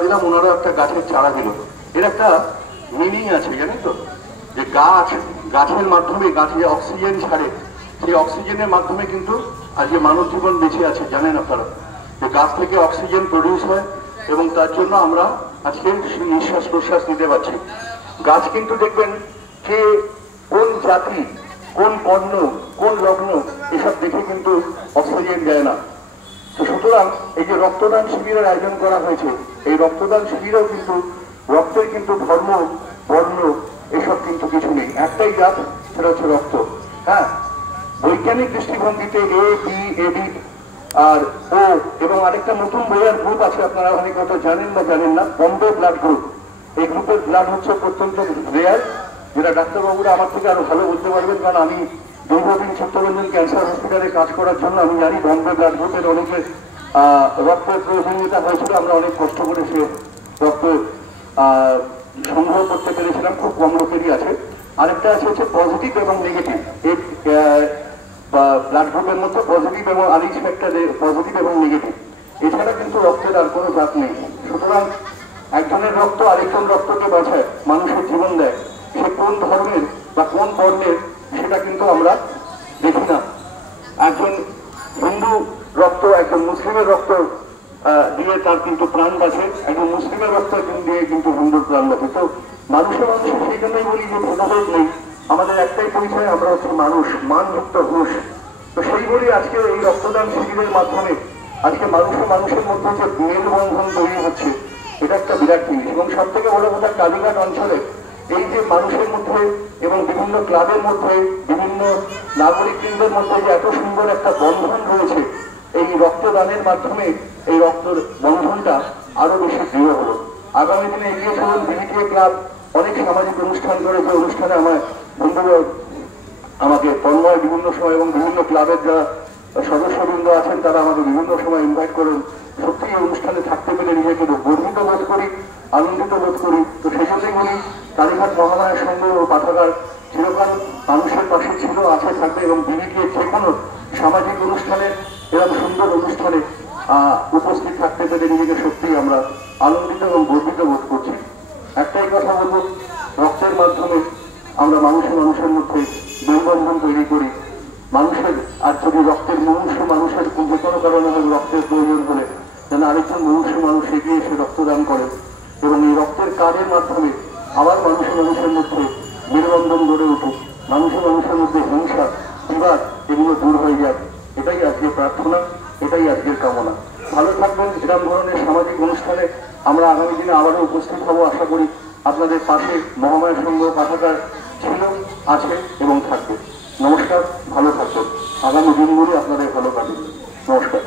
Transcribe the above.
দিলাম, ওনারা একটা গাছের চারা দিল। এর একটা মিনিং আছে জানেন তো, যে গাছের মাধ্যমে গাছে যে অক্সিজেন ছাড়ে, সেই অক্সিজেনের মাধ্যমে কিন্তু আজকে মানব জীবন বেঁচে আছে। জানেন আপনারা যে গাছ থেকে অক্সিজেন প্রডিউস হয় এবং তার জন্য আমরা আজকে নিঃশ্বাস প্রশ্বাস নিতে পারছি। গাছ কিন্তু দেখবেন যে কোন জাতি, কোন বর্ণ, কোন লগ্ন এসব দেখে কিন্তু অক্সিজেন দেয় না। তো সুতরাং এই যে রক্তদান শিবিরের আয়োজন করা হয়েছে, এই রক্তদান শিবিরেও কিন্তু রক্তের কিন্তু ধর্ম, বর্ণ এসব কিন্তু কিছু নেই, একটাই জাত, সেটা হচ্ছে রক্ত। হ্যাঁ, বৈজ্ঞানিক দৃষ্টিভঙ্গিতে এ বি এবি আর ও, এবং আরেকটা নতুন বইয়ের গ্রুপ আছে, আপনারা অনেক কথা জানেন বা জানেন না, বম্বে ব্লাড গ্রুপ। এই গ্রুপের ব্লাড হচ্ছে অত্যন্ত রেয়ার, যেটা ডাক্তারবাবুরা আমার থেকে আরো ভালো বলতে পারবেন, কারণ আমি দীর্ঘদিন চিত্তরঞ্জন ক্যান্সার হসপিটালে কাজ করার জন্য আমি জানি বম্বে ব্লাড গ্রুপের অনেকের রক্তের প্রয়োজনীয়তা হয়েছিল। আমরা অনেক কষ্ট করে সে রক্ত সংগ্রহ করতে পেরেছিলাম, খুব কম লোকেরই আছে। আরেকটা আছে হচ্ছে পজিটিভ এবং নেগেটিভ। এই ব্লাড গ্রুপের মধ্যে পজিটিভ এবং আরিচ ফ্যাক্টর, পজিটিভ এবং নেগেটিভ, এছাড়া কিন্তু রক্তের আর কোনো জাত নেই। সুতরাং একজনের রক্ত আরেকজন রক্তকে বাঁচায়, মানুষের জীবন দেয়। সে কোন ধর্মের বা কোন বর্ণের সেটা কিন্তু আমরা দেখি না। একজন হিন্দু রক্ত একজন মুসলিমের রক্ত দিয়ে তার কিন্তু প্রাণ বাঁচে, একজন মুসলিমের রক্ত দিয়ে কিন্তু হিন্দুর প্রাণ বাঁচে। তো মানুষের সেই জন্যই বলি যে ভেদাভেদ নেই, আমাদের একটাই পরিচয়, আমরা হচ্ছে মানুষ, মানযুক্ত ঘোষ। তো সেই বলি আজকে এই রক্তদান শিবিরের মাধ্যমে আজকে মানুষের মধ্যে যে মেলবন্ধন তৈরি হচ্ছে, এটা একটা বিরাট জিনিস। এবং সব থেকে বড় কথা, কালীঘাট অঞ্চলে এই যে মানুষের মধ্যে এবং বিভিন্ন ক্লাবের মধ্যে, বিভিন্ন নাগরিকবৃন্দের মধ্যে যে এত সুন্দর একটা বন্ধন রয়েছে, এই রক্তদানের মাধ্যমে এই রক্তের বন্ধনটা আরো বেশি দৃঢ় হলো। আগামী দিনে এগিয়ে চলুন। বিলিটিএ ক্লাব অনেক সামাজিক অনুষ্ঠান করে, যে অনুষ্ঠানে আমার বন্ধুরা আমাকে তন্ময় বিভিন্ন সময় এবং বিভিন্ন ক্লাবের যারা সদস্যবৃন্দ আছেন তারা আমাকে বিভিন্ন সময় ইনভাইট করেন। সত্যি এই অনুষ্ঠানে থাকতে পেরে নিজেকে গর্বিত বোধ করি, আনন্দিত বোধ করি। তো সেই জন্যই বলি, কালীঘাট মহামায়া সংঘ ও পাঠাগার চিরকাল মানুষের পাশে ছিল, আছে, থাকবে। এবং বিলিটিএ যে কোনো সামাজিক অনুষ্ঠানে, এরকম সুন্দর অনুষ্ঠানে উপস্থিত থাকতে পেরে নিজেকে সত্যিই আমরা আনন্দিত এবং গর্বিত বোধ করছি। একটাই কথা বলবো, রক্তের মাধ্যমে আমরা মানুষের মধ্যে মেলবন্ধন তৈরি করি। মানুষের আর যদি রক্তের মুমূর্ষু মানুষের যে কোনো কারণে রক্তের প্রয়োজন হলে যেন আরেকজন মুমূর্ষু মানুষ এগিয়ে এসে রক্তদান করে, এবং এই রক্তের কাজের মাধ্যমে আবার মানুষের মধ্যে মেলবন্ধন গড়ে উঠুক, মানুষের মধ্যে হিংসা, বিবাদ এগুলো দূর হয়ে যাক। এটাই আজকের প্রার্থনা, এটাই আজকের কামনা। ভালো থাকবেন। এরকম ধরনের সামাজিক অনুষ্ঠানে আমরা আগামী দিনে আবারও উপস্থিত হব আশা করি। আপনাদের পাশে মহামায়া সংঘ পাঠাগার ছিল, আছে এবং থাকবে। নমস্কার, ভালো থাকবেন। আগামী দিনগুলি আপনাদের ভালো কাটবে। নমস্কার।